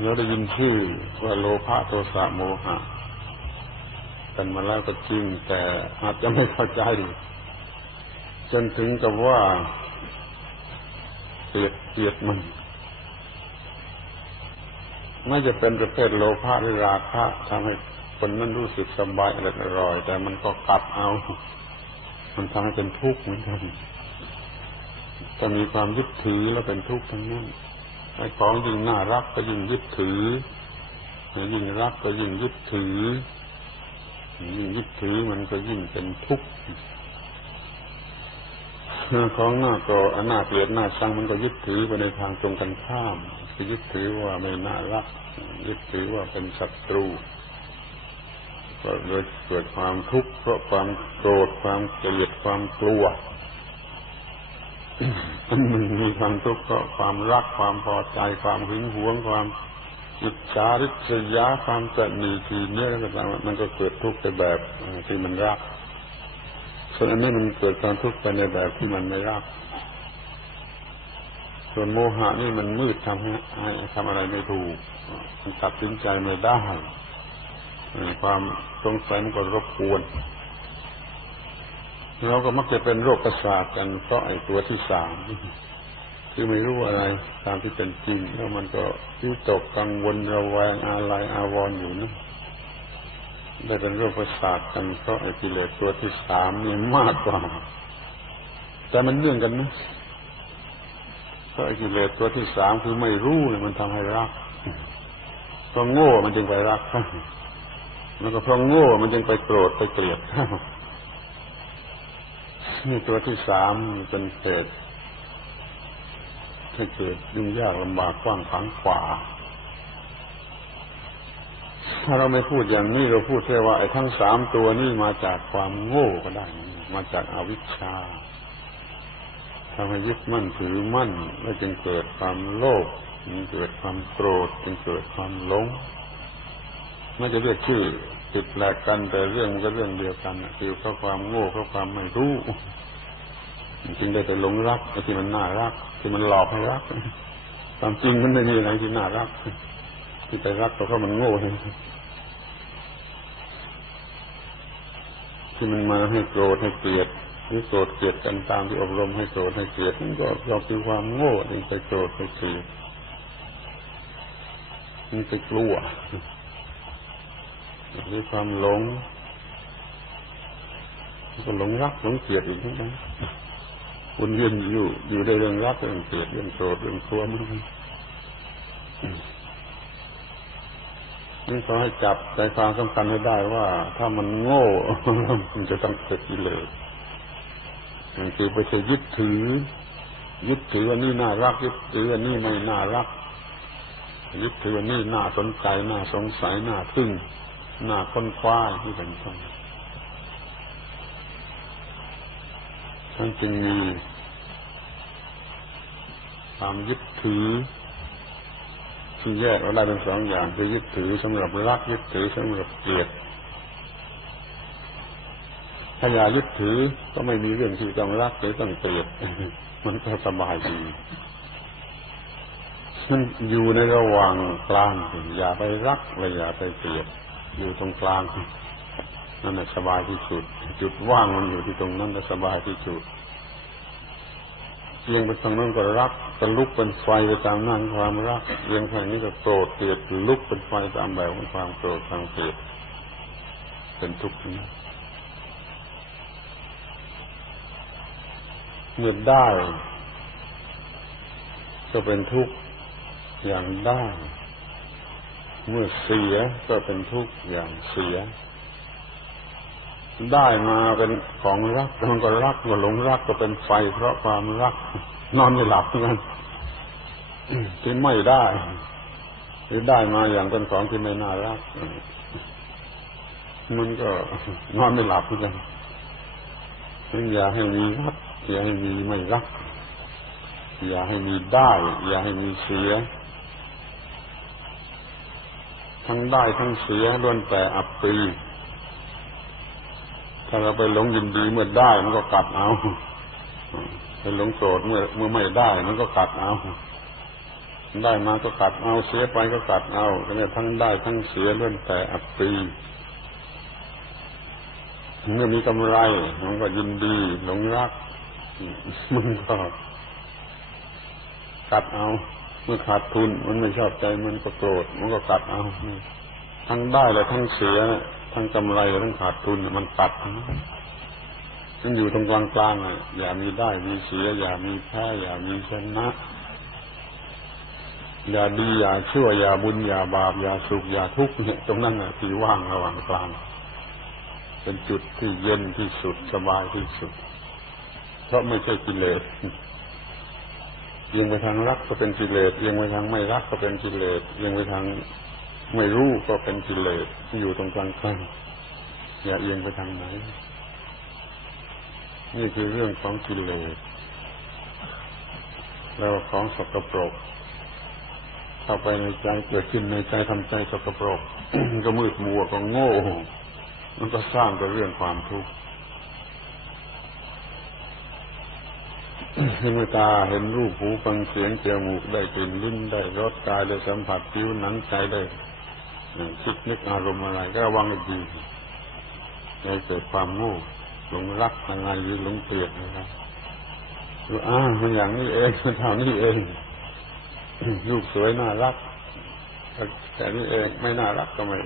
เราได้ยินชื่อว่าโลภะโทสะโมหะกันมาแล้วก็จริง แต่อาจจะไม่เข้าใจจนถึงกับว่าเกลียดเกลียดมัน ไม่จะเป็นประเภทโลภะหรือราคะทำให้คนนั้นรู้สึกสบายอร่อย แต่มันก็กัดเอา มันทำให้เป็นทุกข์เหมือนกันถ้ามีความยึดถือแล้วเป็นทุกข์ทั้งนั้น ไอ้ของยิ่งน่ารักก็ยิ่งยึดถือยิ่งรักก็ยิ่งยึดถือ ยิ่งยึดถือมันก็ยิ่งเป็นทุกข์ของหน้าก็อนาเกลียดหน้าชังมันก็ยึดถือไปในทางตรงกันข้ามคือยึดถือว่าไม่น่ารัก ยึดถือว่าเป็นศัตรูก็เลยเกิดความทุกข์เพราะความโกรธความเกลียดความกลัว มันมีความทุกข์เพราะความรักความพอใจความหึงหวงความอิจฉาริษยาความจะหนีทีเนี้ยก็ตามมันก็เกิดทุกข์ในแบบที่มันรักส่วนอันนี้มันเกิดความทุกข์ไปในแบบที่มันไม่รัก ส่วนโมหะนี่มันมืดทำให้ทำอะไรไม่ถูกมันตัดสินใจไม่ได้ความสงสัยมันก็รบกวน เราก็มักจะเป็นโรคประสาทกันเพราะไอ้ตัวที่สามคือไม่รู้อะไรตามที่เป็นจริง แล้วมันก็วิตกกังวลระแวงอะไรอาวรณ์อยู่นะได้เป็นโรคประสาทกันเพราะไอ้กิเลสตัวที่สามนี่มากกว่า แต่มันเนื่องกันนะเพราะไอ้กิเลสตัวที่สามคือไม่รู้เนี่ยมันทำให้รักเพราะโง่มันจึงไปรักแล้วก็เพราะโง่มันจึงไปโกรธไปเกลียด นี่ตัวที่สามเป็นเหตุให้เกิดยุ่งยากลำบากกว้างขวางขวา ถ้าเราไม่พูดอย่างนี้เราพูดแค่ว่าไอ้ทั้งสามตัวนี้มาจากความโง่ก็ได้ มาจากอาวิชชาทำให้ยึดมั่นถือมั่น แล้วจึงเกิดความโลภจึงเกิดความโกรธจึงเกิดความหลงไม่จะเรียกชื่อ ติดแปลกกันแต่เรื่องมันก็เรื่องเดียวกันคือเพราะความโง่เพราะความไม่รู้จริงได้แต่หลงรักที่มันน่ารัก ที่มันหลอกให้รักความจริงมันไม่มีอะไรที่น่ารัก ที่ไปรักเพราะมันโง่เองที่มันมาให้โกรธให้เกลียดหรือโกรธเกลียดกันตามที่อบรมให้โกรธให้เกลียดนั่นก็เราคือความโง่ที่ไปโกรธไปเกลียดมันไปกลัว หรือความหลงก็หลงรักหลงเกลียดอีกนะวนเวียนอยู่อยู่ในเรื่องรักเรื่องเกลียดเรื่องโกรธเรื่องกลัวมันนี่เขาให้จับใจความสำคัญให้ได้ว่า ถ้ามันโง่มันจะต้องเกิดกิเลสมันคือไปจะยึดถือ ยึดถือว่านี่น่ารัก ยึดถือว่านี่ไม่น่ารัก ยึดถือว่านี่น่าสนใจน่าสงสัยน่าทึ่ง หน้าค้นคว้าที่เป็นต้นทั้งจึงมีความยึดถือที่แยกเราได้เป็นสองอย่างคือยึดถือสำหรับรักยึดถือสำหรับเกลียดถ้าอย่ายึดถือก็ไม่มีเรื่องที่ต้องรักหรือต้องเกลียดมันก็สบายดีมันอยู่ในระหว่างกลางอย่าไปรักและอย่าไปเกลียด อยู่ตรงกลางนั่นแหละสบายที่สุด จุดว่างมันอยู่ที่ตรงนั้นก็สบายที่สุดเรียงไปทางนั้นก็รักก็ลุกเป็นไฟไปตามนั่นความรักเรียงไปนี้ก็โกรธเกลียดลุกเป็นไฟตามแบบของความโกรธความเกลียดเป็นทุกข์นะเมื่อได้ก็เป็นทุกข์อย่างได้ เมื่อเสียก็เป็นทุกข์อย่างเสีย ได้มาเป็นของรักมันก็รักก็หลงรักก็เป็นไฟ เพราะความรัก นอนไม่หลับนกันที่ไม่ได้หรือได้มาอย่างเป็นของที่ไม่น่ารักมันก็นอนไม่หลับเหมือนกันอย่าให้มีรักอย่าให้มีไม่รัก อย่าให้มีได้ อย่าให้มีเสีย ทั้งได้ทั้งเสียล้วนแต่อับปีถ้าเราไปหลงยินดีเมื่อได้มันก็กัดเอาไปหลงโกรธเมื่อเมื่อไม่ได้ มันก็กัดเอาได้มาก็กัดเอาเสียไปก็กัดเอาก็เนี่ยทั้งได้ทั้งเสียล้วนแต่อับปีเมื่อมีกำไรมันก็ยินดี หลงรักมันก็กัดเอา เมื่อขาดทุนมันไม่ชอบใจมันก็โกรธมันก็กัดเอาทั้งได้และทั้งเสียทั้งกำไรและทั้งขาดทุนมันกัดมันอยู่ตรงกลางกลางอะอย่ามีได้มีเสีย อย่ามีแพ้อย่ามีชนะอย่าดีอย่าชั่วอย่าบุญอย่าบาปอย่าสุขอย่าทุกข์เนี่ยตรงนั้นอะที่ว่างระหว่างกลาง เป็นจุดที่เย็นที่สุดสบายที่สุด เพราะไม่ใช่กิเลส เอียงไปทางรักก็เป็นกิเลสเอียงไปทางไม่รักก็เป็นกิเลสเอียงไปทางไม่รู้ก็เป็นกิเลสอยู่ตรงกลางกลางอย่าเอียงไปทางไหน นี่คือเรื่องของกิเลสแล้วของสกปรกเข้าไปในใจเกิดขึ้นในใจทำใจสกปรกก็มืดมัวก็โง่ มันก็สร้างแต่เรื่องความทุกข์ เมื่อตาเห็นรูปหูฟังเสียงเจมูกได้กลิ่นลิ้นได้รสกายได้สัมผัสผิวหนังใจได้คิดนึกอารมณ์อะไรก็ระวังให้ดีอย่าเกิดความโง่หลงรักอะไรหรือหลงเกลียดนะครับอ้ามันอย่างนี้เองมันเท่านี้เองรูปสวยน่ารักแต่นี้เองไม่น่ารักก็ไม่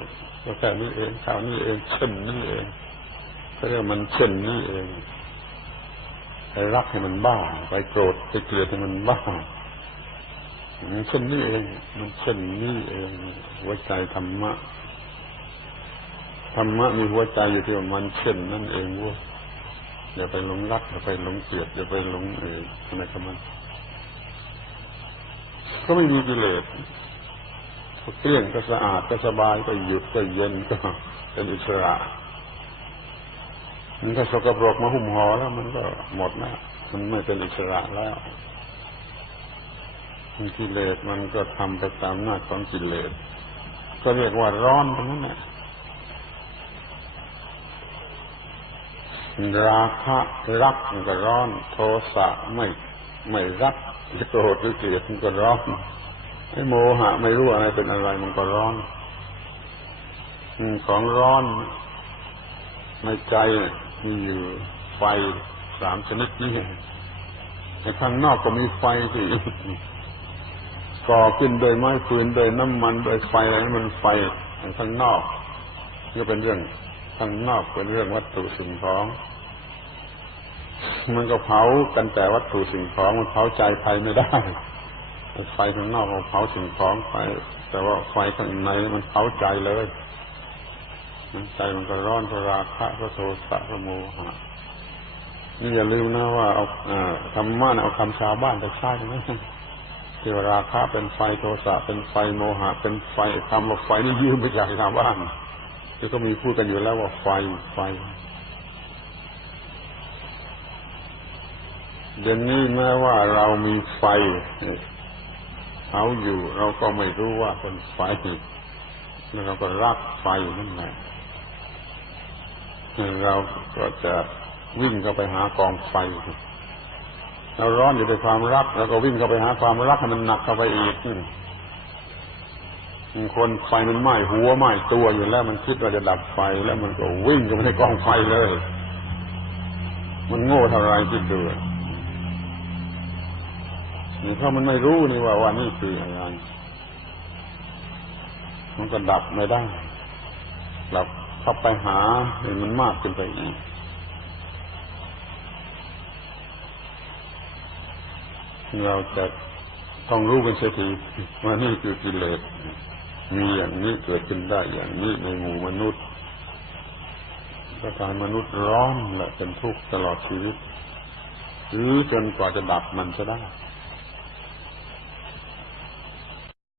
ก็แค่นี้เองเท่านี้เองเช่นนี้เองก็เรียกมันเช่นนี้เอง ไปรักให้มันบ้า ไปโกรธไปเกลียดให้มันบ้ามันเช่นนี้เองมันเช่นนี้เองหัวใจธรรมะธรรมะมีหัวใจอยู่ที่มันเช่นนั่นเองว่าอย่าไปหลงรักอย่าไปหลงเกลียดอย่าไปหลงเอออะไรกับมันก็ไม่มีกิเลสก็เกลี้ยงก็สะอาดก็สบายก็หยุดก็เย็นก็เป็นอิสระ มันก็สกปรกมาหุ้มห่อแล้ว มันก็หมดนะมันไม่เป็นอิสระแล้วมันกิเลสมันก็ทำไปตามหน้าของกิเลสก็เรียกว่าร้อนตรงนั้นแหละราคะรักมันก็ร้อน โทสะไม่ไม่รักโกรธหรือเกลียดมันก็ร้อนไอ้โมหะไม่รู้อะไรเป็นอะไรมันก็ร้อนของร้อนในใจ มีอยู่ไฟสามชนิดนี้ในข้างนอกก็มีไฟที่ก่อขึ้นโดยไม้ฟืนโดยน้ำมันโดยไฟอะไรมันไฟข้างนอกก็เป็นเรื่องข้างนอกเป็นเรื่องวัตถุสิ่งของ มันก็เผากันแต่วัตถุสิ่งของมันเผาใจใครไม่ได้ไฟข้างนอกมันเผาสิ่งของไปแต่ว่าไฟข้างในมันเผาใจเลย ใจมันก็ร้อนเพราะราคะเพราะโทสะเพราะโมหะนี่อย่าลืมนะว่าเอาธรรมะเอาคำชาวบ้านไปใช้นะที่ว่าราคะเป็นไฟโทสะเป็นไฟโมหะ เป็นไฟคำว่าไฟนี่ยืมไปจากชาวบ้านที่ก็มีพูดกันอยู่แล้วว่าไฟไฟเดี๋ยวนี้แม้ว่าเรามีไฟเขาอยู่เราก็ไม่รู้ว่าเป็นไฟแล้วเราก็รักไฟนั่นแหละ เราก็จะวิ่งเข้าไปหากองไฟเราร้อนอยู่ในความรัก แล้วก็วิ่งเข้าไปหาความรักให้มันหนักเข้าไปอีกคนไฟมันไหม้หัวไหม้ตัวอยู่แล้ว มันคิดว่าจะดับไฟ แล้วมันก็วิ่งเข้าไปในกองไฟเลย มันโง่เท่าไรคิดดูนี่เพราะมันไม่รู้นี่ว่าว่านี่คืออะไรมันก็ดับไม่ได้ดับ เข้าไปหามันมากขึ้นไปอีกเราจะต้องรู้เป็นสติว่านี่คือกิเลสมีอย่างนี้เกิดขึ้นได้อย่างนี้ในหมู่มนุษย์ก็ทำมนุษย์ร้อนและเป็นทุกข์ตลอดชีวิต หรือจนกว่าจะดับมันจะได้